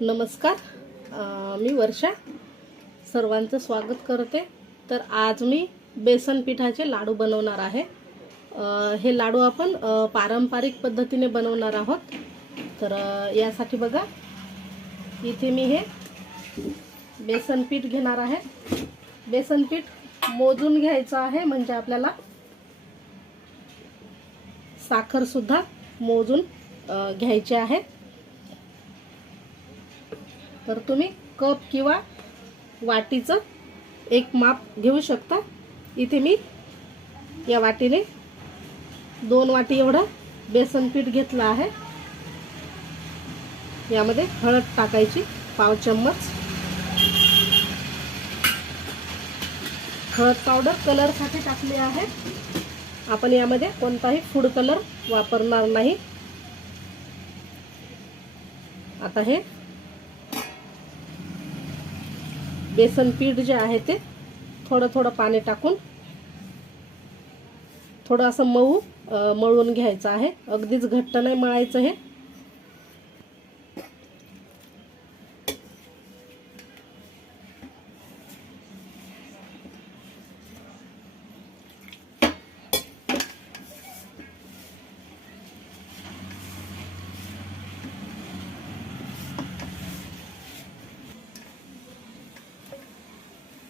नमस्कार. मी वर्षा. सर्वांचं स्वागत करते. तर आज मी बेसन पिठाचे लाडू बनवणार आहे. हे लाडू आपण पारंपरिक पद्धतीने बनवणार आहोत. तर यासाठी बघा. इथे मी हे बेसन पीठ घेणार आहे. बेसन पीठ मोजून घ्यायचं आहे. म्हणजे आपल्याला साखरसुद्धा मोजून घ्यायची आहे. तर तुम्ही कप किंवा वाटीचं एक माप घेऊ शकता. इथे मी या वाटीने दोन वाटी एवढं बेसन पीठ घेतलं आहे. यामध्ये हळद टाकायची पाव चम्मच. हळद पावडर कलरसाठी टाकली आहे. आपण यामध्ये कोणताही फूड कलर वापरणार नाही. आता हे बेसन पीठ जे आहे ते थोडं थोडं पाणी टाकून थोडं असं मऊ मळून घ्यायचं आहे. अगदीच घट्ट नाही मळायचं हे.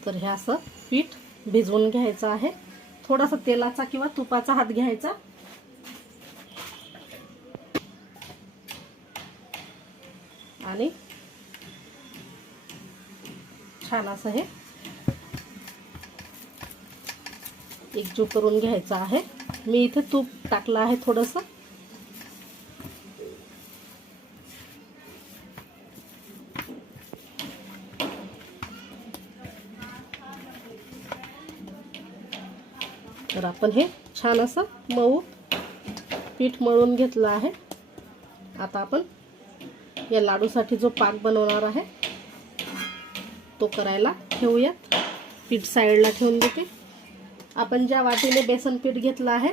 तर हे असं पीठ भिजवून घ्यायचं आहे. थोडासा तेलाचा किंवा तुपाचा हात घ्यायचा. आणि छान असं हे एकजू करून घ्यायचं आहे. मी इथे तूप टाकलं आहे थोडंसं. तर आपण हे छान असं मऊ पीठ मळून घेतलं आहे. आता आपण या लाडूसाठी जो पाक बनवणार आहे तो करायला ठेवूयात. पीठ साईडला ठेवून देते. आपण ज्या वाटीने बेसन पीठ घेतलं आहे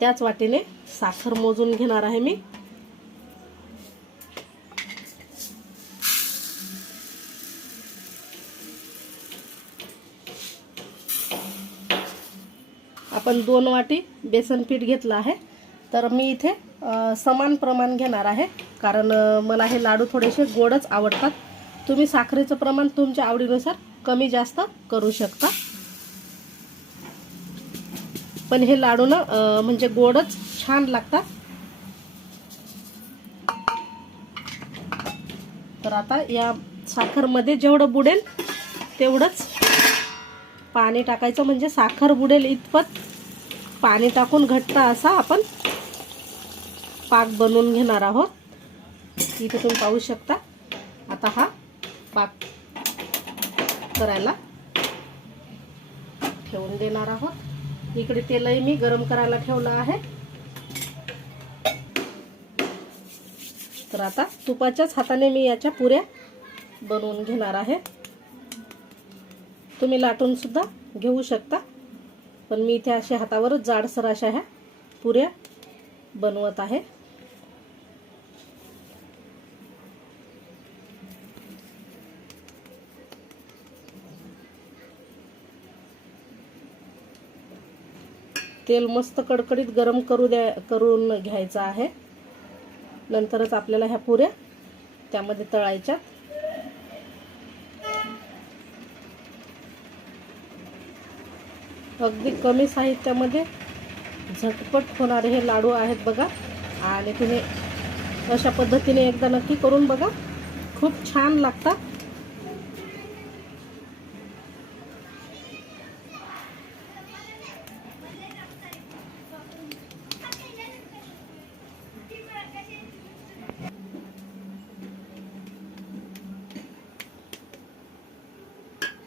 त्याच वाटीने साखर मोजून घेणार आहे मी. आपण दोन वाटी बेसन पीठ घेतलं आहे. तर मी इथे समान प्रमाण घेणार आहे. कारण मला हे लाडू थोडेसे गोडच आवडतात. तुम्ही साखरेचं प्रमाण तुमच्या आवडीनुसार कमी जास्त करू शकता. पण हे लाडू ना म्हणजे गोडच छान लागतात. तर आता या साखरमध्ये जेवढं बुडेल तेवढंच पाणी टाकायचं. म्हणजे साखर बुडेल इतपत. पाणी टाकून घट्ट असा आपण पाक बनवून घेणार आहोत. इथे तुम्ही पाहू शकता. आता हा पाक करायला ठेवून देणार आहोत. इकडे तेलही मी गरम करायला ठेवलं आहे. तर आता तुपाच्याच हाताने मी याच्या पुऱ्या बनवून घेणार आहे. तुम्ही लाटून सुद्धा घेऊ शकता. पण मी इथे अशा हातावरच जाडसर अशा ह्या पुऱ्या बनवत आहे. तेल मस्त कडकडीत गरम करू द्या करून घ्यायचं आहे. नंतरच आपल्याला ह्या पुऱ्या त्यामध्ये तळायच्या. अगदी कमी साहित्यामध्ये झटपट होणारे हे लाडू आहेत बघा. आणि तुम्ही अशा पद्धतीने एकदा नक्की करून बघा. खूप छान लागतात.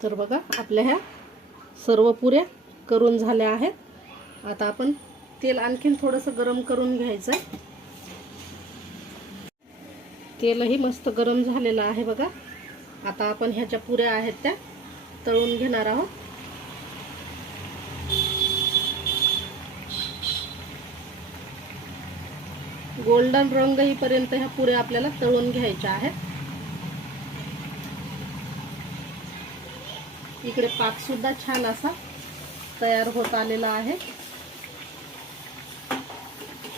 तर बघा आपल्या ह्या सर्व पुऱ्या करून झाल्या आहेत. आता आपण तेल आणखीन थोडंसं गरम करून घ्यायचं. आहे तेलही मस्त गरम झालेलं आहे बघा. आता आपण ह्याच्या पुऱ्या आहेत त्या तळून घेणार आहोत. गोल्डन रंग येईपर्यंत ह्या पुऱ्या आपल्याला तळून घ्यायच्या आहेत. इकडे पाक सुद्धा छान असा तयार होत आलेला आहे.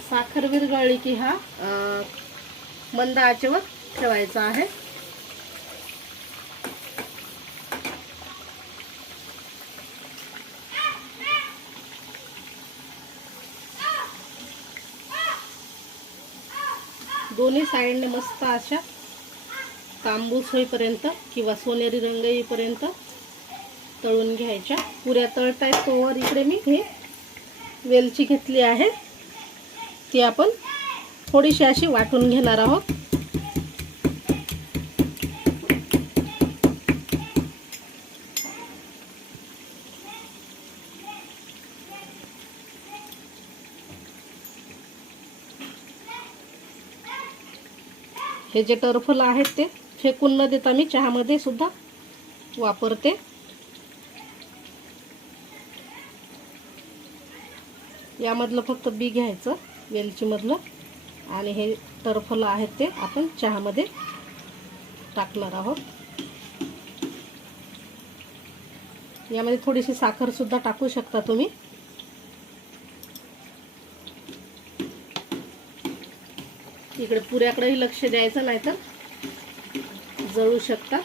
साखर विरघळली की हा मंद आचेवर ठेवायचा आहे. दोन्ही साईडने मस्त अशा तांबूस होईपर्यंत किंवा सोनेरी रंग येईपर्यंत तळून घ्यायच्या. पुऱ्या तळतायत तोवर इकडे मी हे वेलची घेतली आहे. ती आपण थोडीशी अशी वाटून घेणार आहोत. हे जे टरफल आहेत ते फेकून न देता मी चहामध्ये सुद्धा वापरते. यामधलं फक्त बी घ्यायचं वेलचीमधलं. आणि हे टरफलं आहेत ते आपण चहामध्ये टाकणार आहोत. यामध्ये थोडीशी साखरसुद्धा टाकू शकता तुम्ही. इकडे पुऱ्याकडेही लक्ष द्यायचं नाही तर जळू शकता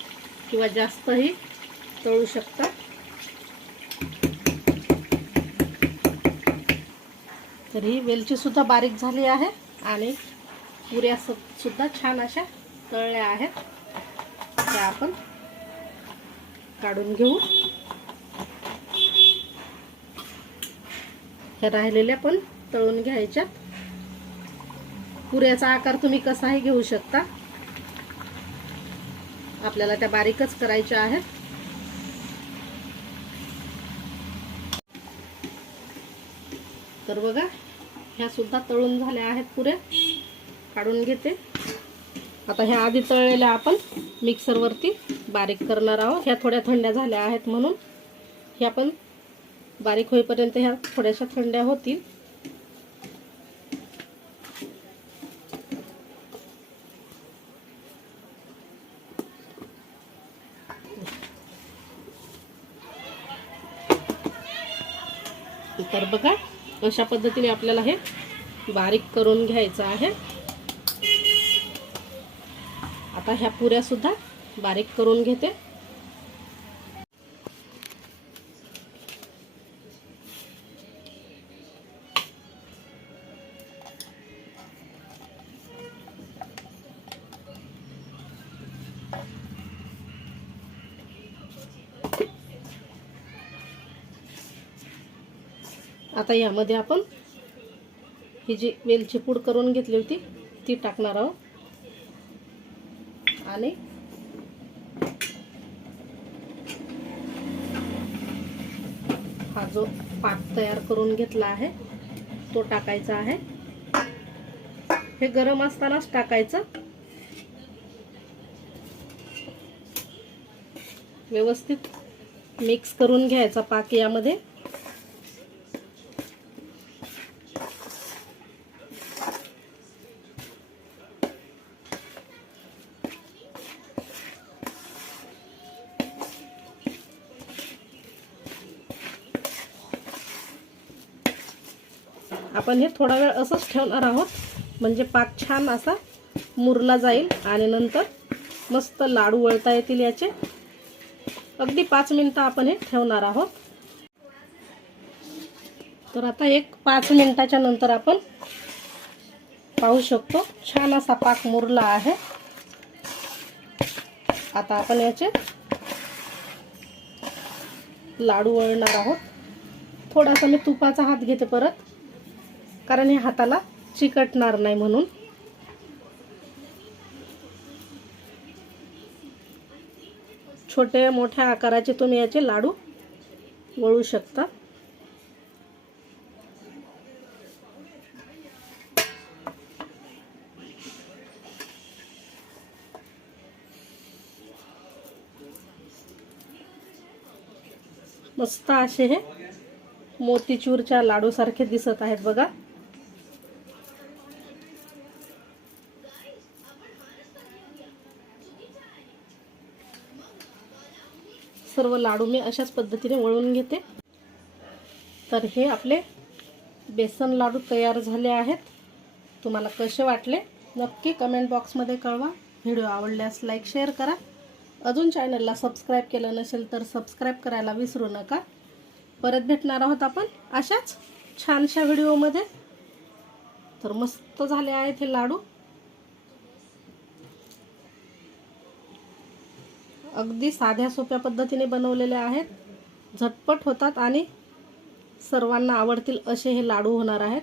किंवा जास्तही तळू शकता. तर ही वेलची सुद्धा बारीक झाली आहे आणि पुऱ्या सुद्धा छान अशा तळल्या आहेत. त्या आपण काढून घेऊ. ह्या राहिलेल्या पण तळून घ्यायच्या. पुऱ्याचा आकार तुम्ही कसाही घेऊ शकता. आपल्याला त्या बारीकच करायच्या आहेत. तर बघा ह्या सुद्धा तळून झाल्या आहेत पुऱ्या. काढून घेते. आता ह्या आधी तळलेल्या आपण मिक्सरवरती बारीक करणार आहोत. ह्या थोड्या थंड्या झाल्या आहेत म्हणून. ह्या पण बारीक होईपर्यंत ह्या थोड्याशा थंड्या होतील. अशा पद्धतीने आपल्याला हे बारीक करून घ्यायचं आहे. आता ह्या पुऱ्यासुद्धा बारीक करून घेते. आता यामध्ये आपण ही जी वेलची पूड करून घेतली होती ती टाकणार आहोत. आणि हा जो पाक तयार करून घेतला आहे तो टाकायचा आहे. हे गरम असतानाच टाकायचं. व्यवस्थित मिक्स करून घ्यायचा पाक यामध्ये. आपण हे थोडा वेळ असंच ठेवणार आहोत. म्हणजे पाक छान असा मुरला जाईल आणि नंतर मस्त लाडू वळता येतील याचे. अगदी पाच मिनटं आपण हे ठेवणार आहोत. तर आता एक पाच मिनटाच्या नंतर आपण पाहू शकतो. छान असा पाक मुरला आहे. आता आपण याचे लाडू वळणार आहोत. थोडासा मी तुपाचा हात घेते परत. कारण हे हाताला चिकटणार नाही म्हणून. छोटे मोठ्या आकाराचे तुम्ही याचे लाडू वळू शकता. मस्त असे हे मोतीचूरच्या लाडूसारखे दिसत आहेत बघा. सर्व लाडू मी अशाच पद्धतीने वळून घेते. तर हे आपले बेसन लाडू तयार झाले आहेत. तुम्हाला कसे वाटले? नक्की कमेंट बॉक्समध्ये कळवा. व्हिडिओ आवडल्यास लाईक शेअर करा. अजून चॅनलला सबस्क्राईब केलं नसेल तर सबस्क्राईब करायला विसरू नका. परत भेटणार आहोत आपण अशाच छानशा व्हिडिओमध्ये. तर मस्त झाले आहेत हे लाडू. अगदी साध्या सोप्या पद्धतीने बनवलेले आहेत. झटपट होतात आणि सर्वांना आवडतील असे हे लाडू होणार आहेत.